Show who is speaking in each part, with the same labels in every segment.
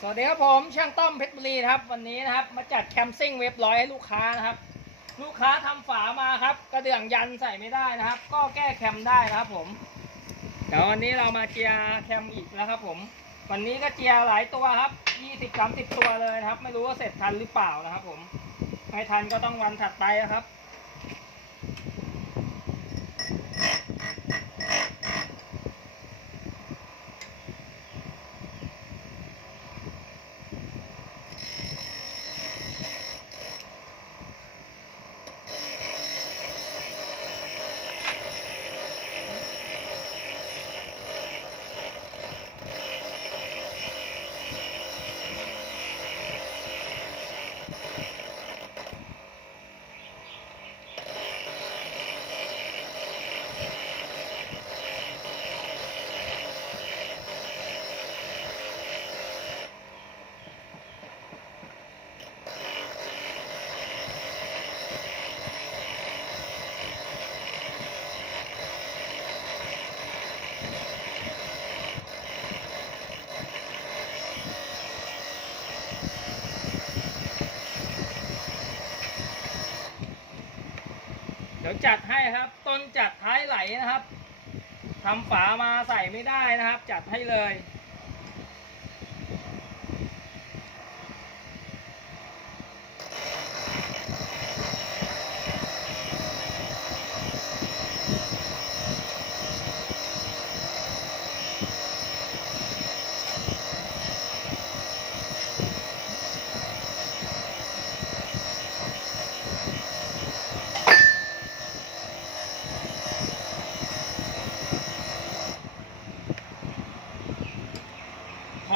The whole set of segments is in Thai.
Speaker 1: สวัสดีครับผมช่างต้อมเพชรบุรีครับ วันนี้นะครับ มาจัดแคมซิ่งเว็บร้อยให้ลูกค้านะครับ ลูกค้าทำฝามาครับ กระเดื่องยันใส่ไม่ได้นะครับ ก็แก้แคมได้นะครับผมเดี๋ยววันนี้เรามาเจียแคมอีกนะครับ ผม วันนี้ก็เจียหลายตัวครับยี่สิบสามสิบตัวเลยนะครับ ไม่รู้ว่าเสร็จทันหรือเปล่านะครับ ผมไม่ทันก็ต้องวันถัดไปนะครับ ดี๋ยวจัดให้ครับ ต้นจัดท้ายไหลนะครับทำฝามาใส่ไม่ได้นะครับ จัดให้เลย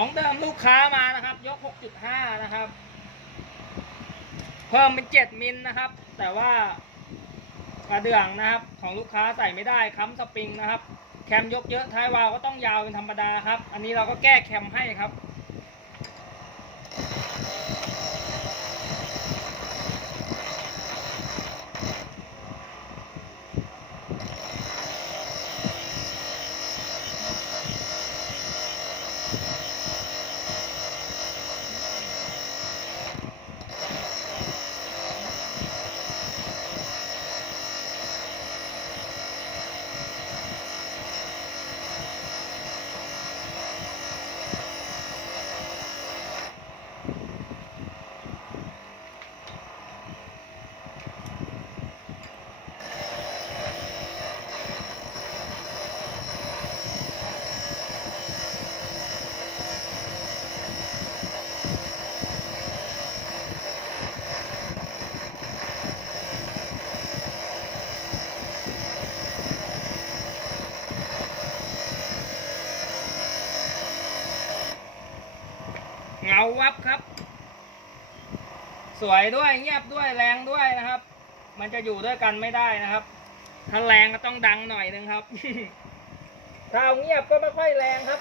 Speaker 1: ของเดิมลูกค้ามานะครับ ยก 6.5 นะครับ เพิ่มเป็น 7 มิลนะครับ แต่ว่ากระเดื่องนะครับ ของลูกค้าใส่ไม่ได้ค้ำสปริงนะครับ แคมยกเยอะท้ายวาล์วก็ต้องยาวเป็นธรรมดาครับ อันนี้เราก็แก้แคมให้ครับาวับครับ สวยด้วยเงียบด้วยแรงด้วยนะครับ มันจะอยู่ด้วยกันไม่ได้นะครับถ้าแรงก็ต้องดังหน่อยนึงครับถ้าเงียบก็ไม่ค่อยแรงครับ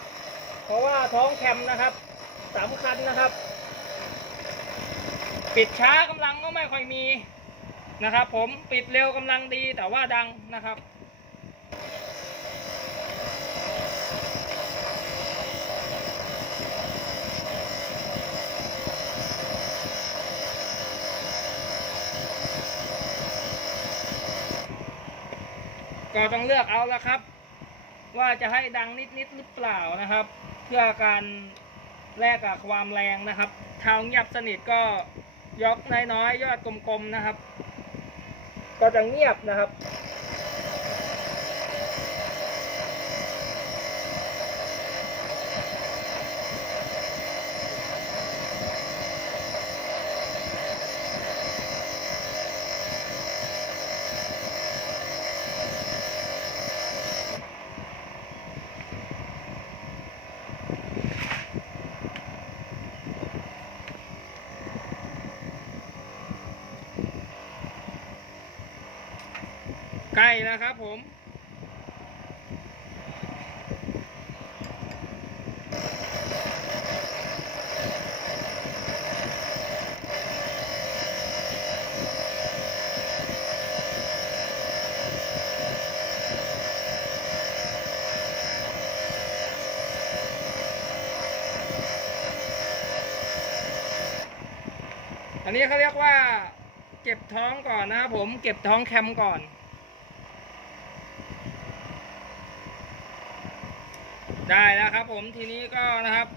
Speaker 1: เพราะว่าท้องแคมนะครับสำคัญนะครับ ปิดช้ากำลังก็ไม่ค่อยมีนะครับ ผมปิดเร็วกำลังดีแต่ว่าดังนะครับ ก็ต้องเลือกเอาละครับ ว่าจะให้ดังนิดๆหรือเปล่านะครับ เพื่อการแลกกับความแรงนะครับเท้าเงียบสนิทก็ยกน้อยๆยอดกลมๆนะครับ ก็จะเงียบนะครับ ล้แล้วครับผม อันนี้เขาเรียกว่า เก็บท้องก่อนนะครับผม เก็บท้องแคมป์ก่อน ได้แล้วครับ ผมทีนี้ก็นะครับ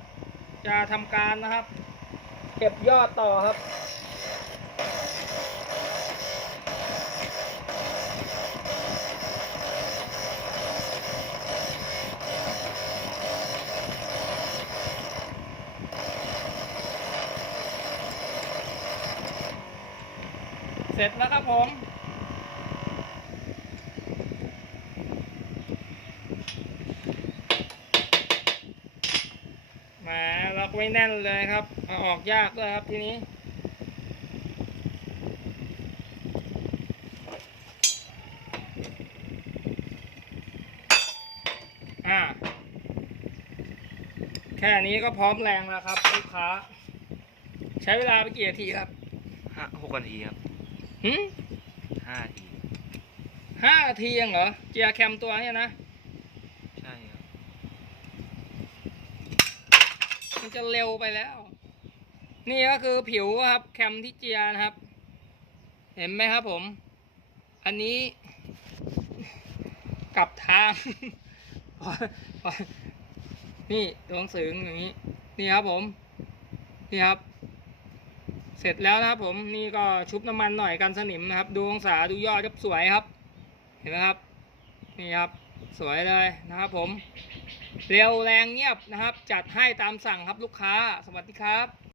Speaker 1: จะทำการนะครับ เก็บยอดต่อครับเสร็จแล้วครับผม หมาล็อกไว้แน่นเลยครับเอาออกยากด้วยครับทีนี้ อ่า แค่นี้ก็พร้อมแรงแล้วครับลูกค้า ใช้เวลาไปกี่นาทีครับ
Speaker 2: ห้าหกนาทีครับ
Speaker 1: หืม
Speaker 2: ห้านาที
Speaker 1: ห้านาทีเองเหรอ เจียร์แคมตัวเนี้ยนะ
Speaker 2: ใช่ครับ
Speaker 1: มันจะเร็วไปแล้ว นี่ก็คือผิวครับ แคมที่เจียนะครับ เห็นไหมครับผม อันนี้กลับทาง นี่ตัวหนังสืออย่างนี้ นี่ครับผม นี่ครับ เสร็จแล้วนะครับผม นี่ก็ชุบน้ำมันหน่อยกันสนิมนะครับ ดูองศาดูยอดครับสวยครับ เห็นไหมครับ นี่ครับ สวยเลยนะครับผม เร็วแรงเงียบนะครับ จัดให้ตามสั่งครับลูกค้า สวัสดีครับ